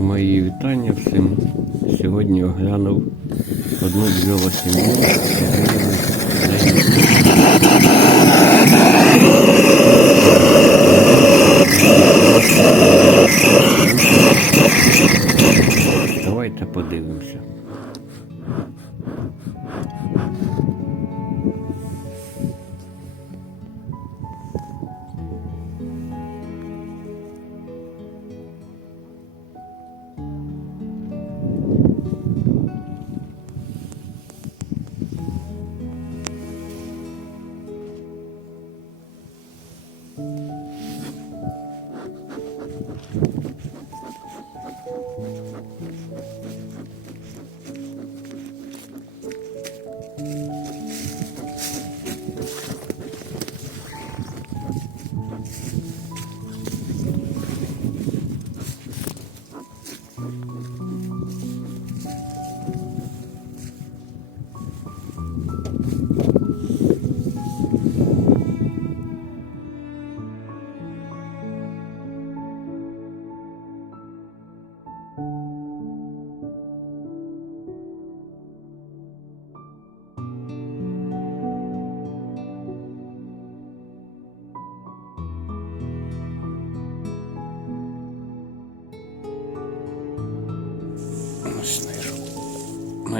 Мої вітання всім. Сьогодні оглянув одну бджолу сім'ї. Давайте подивимося.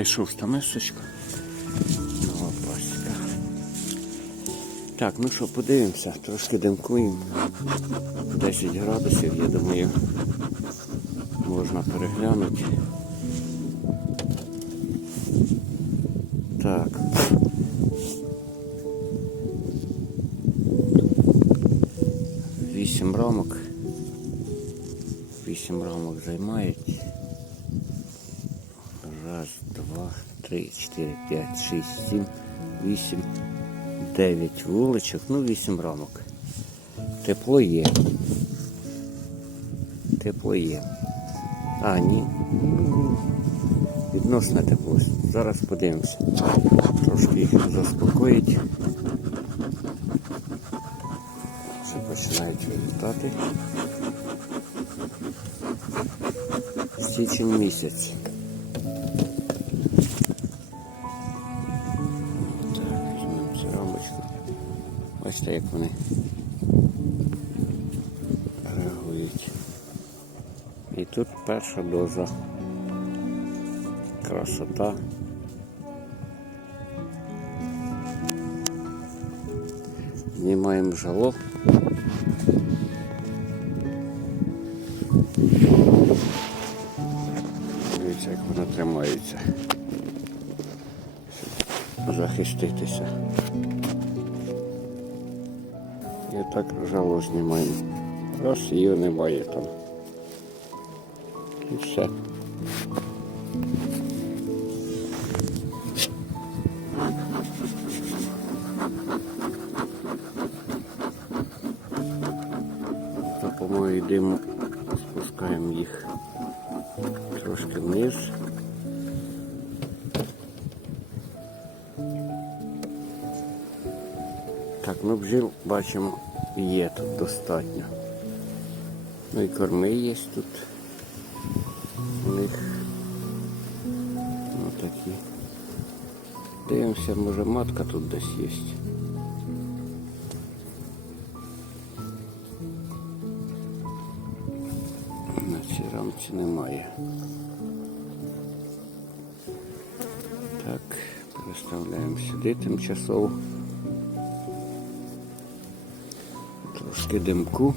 Знайшов стамесочку. Нова пасіка. Так, ну що, подивимося, трошки димкуємо. 10 градусів, я думаю, можна переглянути. Так. Вісім рамок. Вісім рамок займають. Раз, два, три, чотири, п'ять, шість, сім, вісім, дев'ять вуличок, ну вісім рамок. Тепло є. Тепло є. А, ні. Відносне тепло. Зараз подивимося. Трошки їх заспокоїть. Вже починають вилітати. Січень місяць. Бачите, як вони реагують. І тут перша доза. Красота. Знімаємо жало. Дивіться, як вона тримається. Захиститися. Так жало знімаємо. Раз її немає там. І все. Допомогою диму спускаємо їх трошки вниз. Так, ну бджіл бачимо є тут достатньо. Ну і корми є тут. У них отакі. Дивимося, може матка тут десь є. На цій рамці немає. Так, переставляємо сюди тимчасово. Трошки димку.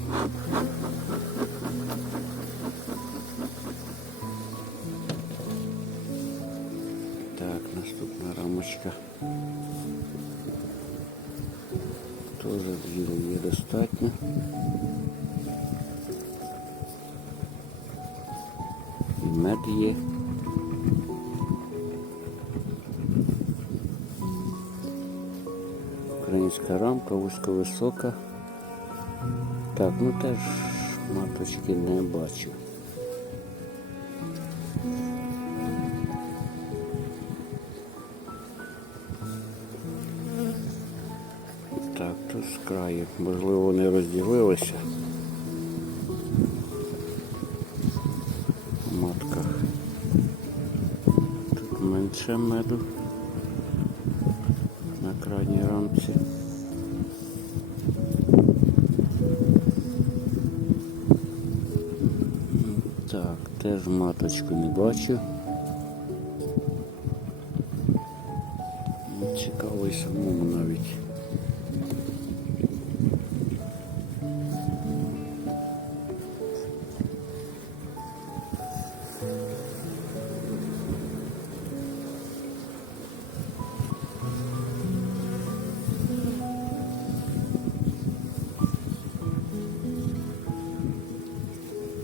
Так, наступна рамочка. Тоже дві є достатньо. І мед є. Українська рамка, вузьковисока. Так, ну теж маточки не бачу. Так, тут з краю. Можливо, вони розділилися. матках. Тут менше меду на крайній рамці. Теж маточку не бачу. Ну, Цікаво і самому навіть.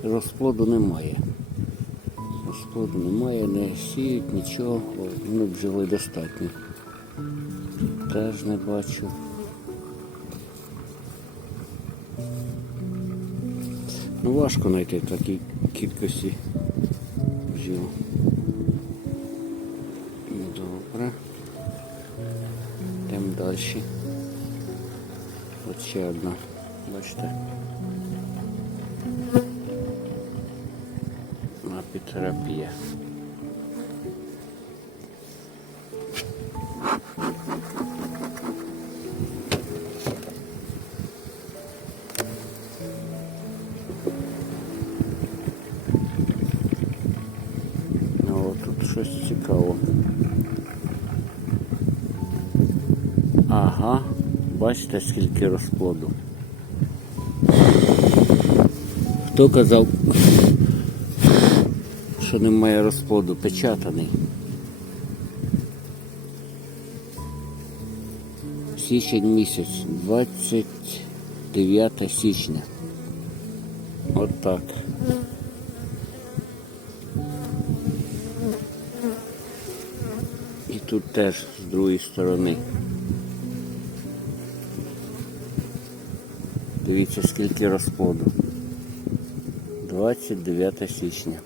Розплоду немає. Розплоду немає, не сіють нічого, ну бджоли достатньо. Теж не бачу. Ну важко знайти в такій кількості бджіл. Ну, Добре. Йдемо далі. От ще одна. Бачите? Апітерапія. Ну, от тут щось цікаво. Ага, бачите, скільки розплоду. Хто казав, Що немає розплоду, печатаний. Січень місяць, 29 січня. От так. І тут теж з другої сторони. Дивіться, скільки розплоду. 29 січня.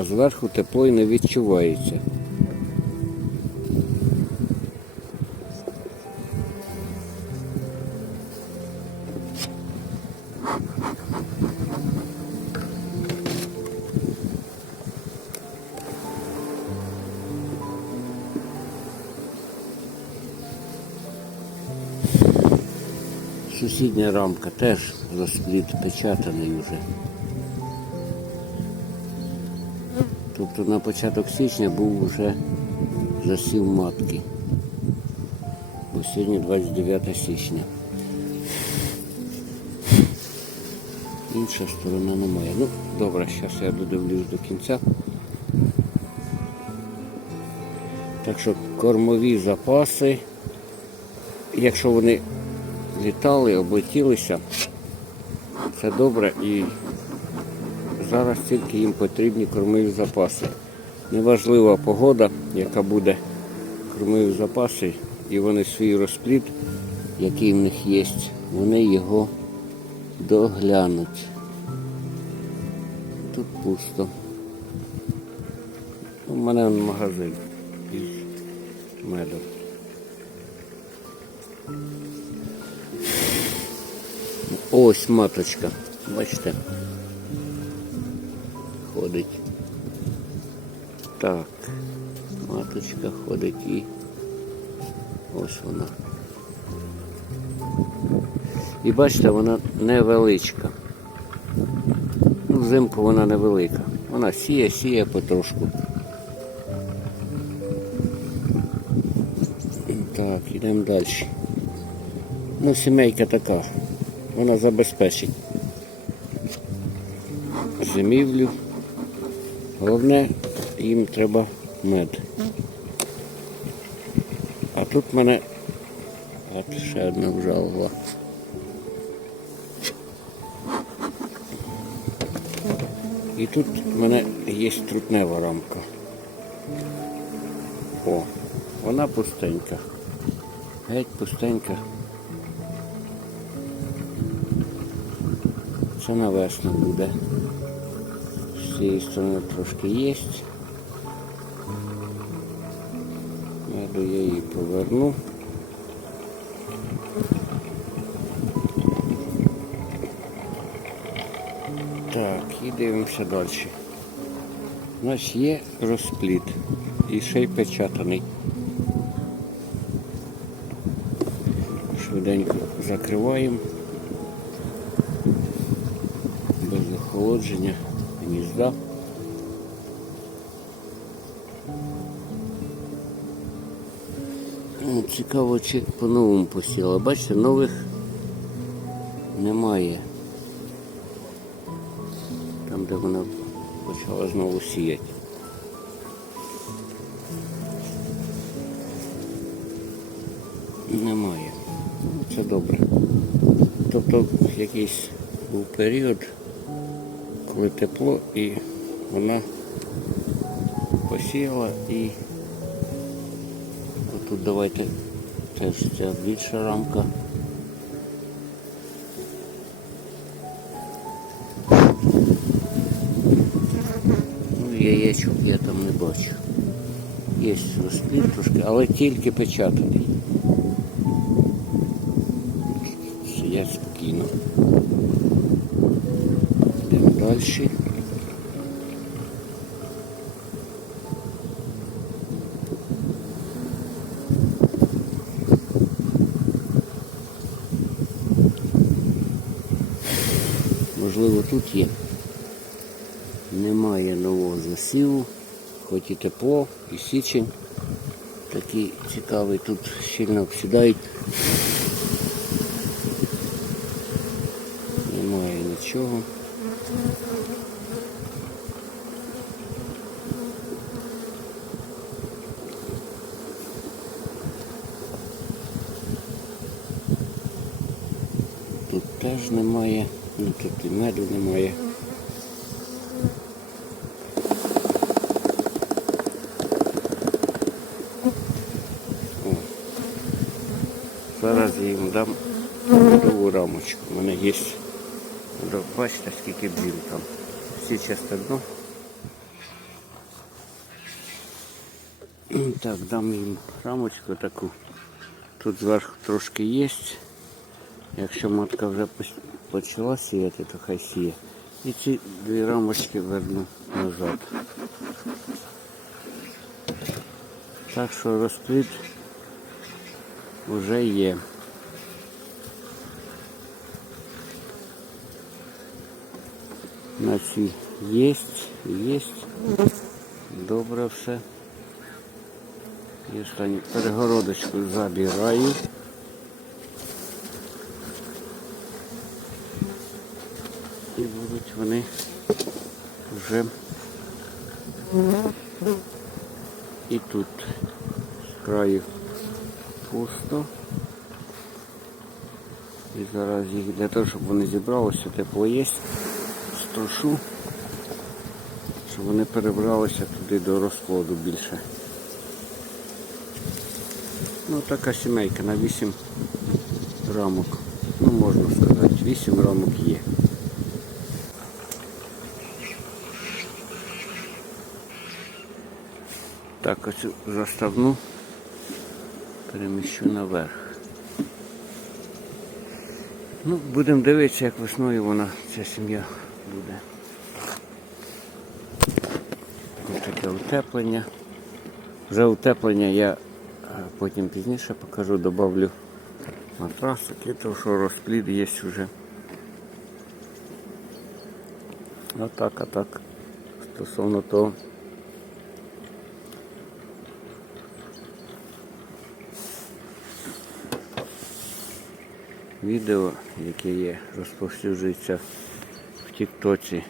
А зверху тепло і не відчувається. Сусідня рамка теж розплід печатаний вже. Тобто на початок січня був вже засів матки. Бо сьогодні 29 січня. Інша сторона немає. Ну, добре, зараз я додивлюсь до кінця. Так що кормові запаси, якщо вони літали, облетілися, це добре і зараз тільки їм потрібні кормові запаси. Неважлива погода, яка буде кормові запаси, і вони свій розплід, який в них є, вони його доглянуть. Тут пусто. У мене магазин із медом. Ось маточка. Бачите? Ходить. Так. Маточка ходить і ось вона. І бачите, вона невеличка. Ну, взимку вона невелика. Вона сіє, сіє потрошку. Так, йдемо далі. Ну, сімейка така. Вона забезпечить зимівлю. Головне, їм треба мед. А тут в мене от ще одна вжалова. І тут в мене є трутнева рамка. О, вона пустенька. Геть пустенька. Це на весну буде. Цієї сторони трошки є. Я її поверну. Так, і дивимося далі. У нас є розпліт і ще й печатаний. Швиденько закриваємо. Без охолодження гнізда. Цікаво, чи по-новому посіла. Бачите, нових немає. Там, де вона почала знову сіяти. Немає. Ну, Це добре. Тобто якийсь був період, коли тепло і вона посіяла і тут давайте теж ця більша рамка. Ну, яєчок я там не бачу. Є розплід трошки, але тільки печатаний. Сидять спокійно. Далі. Можливо, тут є. Немає нового засіву, хоч і тепло, і січень. Такий цікавий, тут сильно обсідають. Немає нічого. Тут теж немає, ну тут і меду немає. О. Зараз я їм дам медову рамочку. У мене є. Бачите, скільки блін там. Всі частину. Так, дам їм рамочку таку. Тут зверху трошки є. Якщо матка вже почала сіяти, то хай сіє. І ці дві рамочки верну назад. Так що розплід вже є. На цій є. Добре все. І останню перегородочку забираю. І будуть вони вже і тут з краю пусто. І зараз їх для того, щоб вони зібралися, тепло є, струшу, щоб вони перебралися туди до розплоду більше. Ну така сімейка на 8 рамок. Ну можна сказати, 8 рамок є. Так, оцю заставну переміщу наверх. Ну, будемо дивитися, як весною вона, ця сім'я буде. Ось таке утеплення. Вже утеплення я е, потім пізніше покажу, додавлю добавлю матрасики, тому що розплід є вже. А так, а так. Стосовно того. Відео, яке є, розповсюджується в Тіктоці.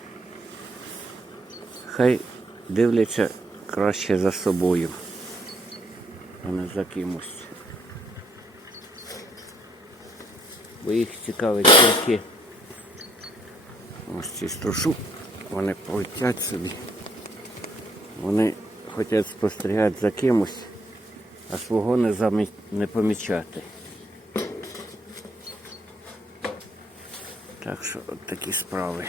Хай дивляться краще за собою, а не за кимось. Бо їх цікавить тільки ось ці струшу, вони полетять собі. Вони хочуть спостерігати за кимось, а свого не, замі... не помічати. Так що от такі справи.